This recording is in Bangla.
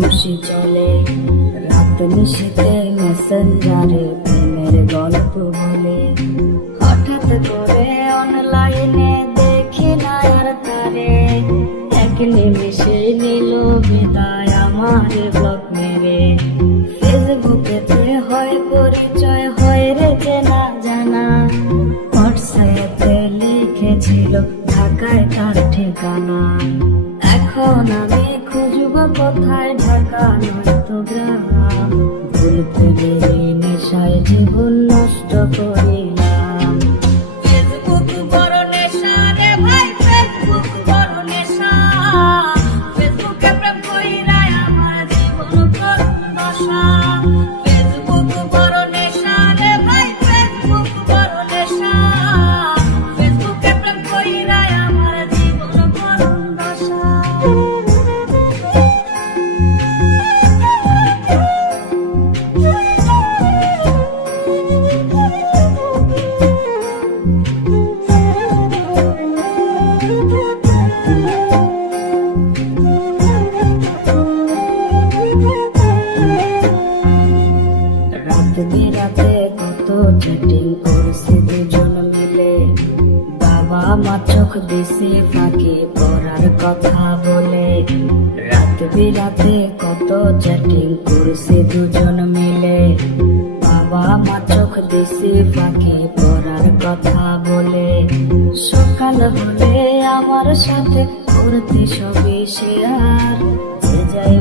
খুশি চলে। রাত নিশীতে মেসেঞ্জারে প্রেমের গল্প বলে। হঠাৎ করে অনলাইনে দেখি না আর তারে, এক নিমিষে নিল বিদায় আমার ব্লক মেরে। ফেসবুকেতে হয় পরিচয়, হয় রে চেনা জানা, হোয়াটসঅ্যাপে লিখেছিল ঢাকায় তার ঠিকানা। এখন আমি খুঁজব কোথায়, ঢাকা নয়তো গ্রাম। ভুলতে দেরি নেশায় জীবন নষ্ট করিলাম। ফেসবুক বড় নেশা রে ভাই, ফেসবুক বড় নেশা। ফেসবুকে প্রেম কইরা আমার জীবন করুণ দশা। ফেসবুক বড় নেশা রে ভাই, ফেসবুক বড় নেশা। ফেসবুকে প্রেম কইরা আমার জীবন করুণ দশা। রাত বিরাতে কত চ্যাটিং করছে দুজন মিলে। বাবা মা চোখ দিছে ফাঁকি পড়ার কথা বলে। রাত বিরাতে কত চ্যাটিং করছে দুজন মিলে। বাবা মা চোখ দিছে ফাঁকি পড়ার কথা বলে। সকাল হলে আমার সাথে করতে সবই শেয়ার, যে যাই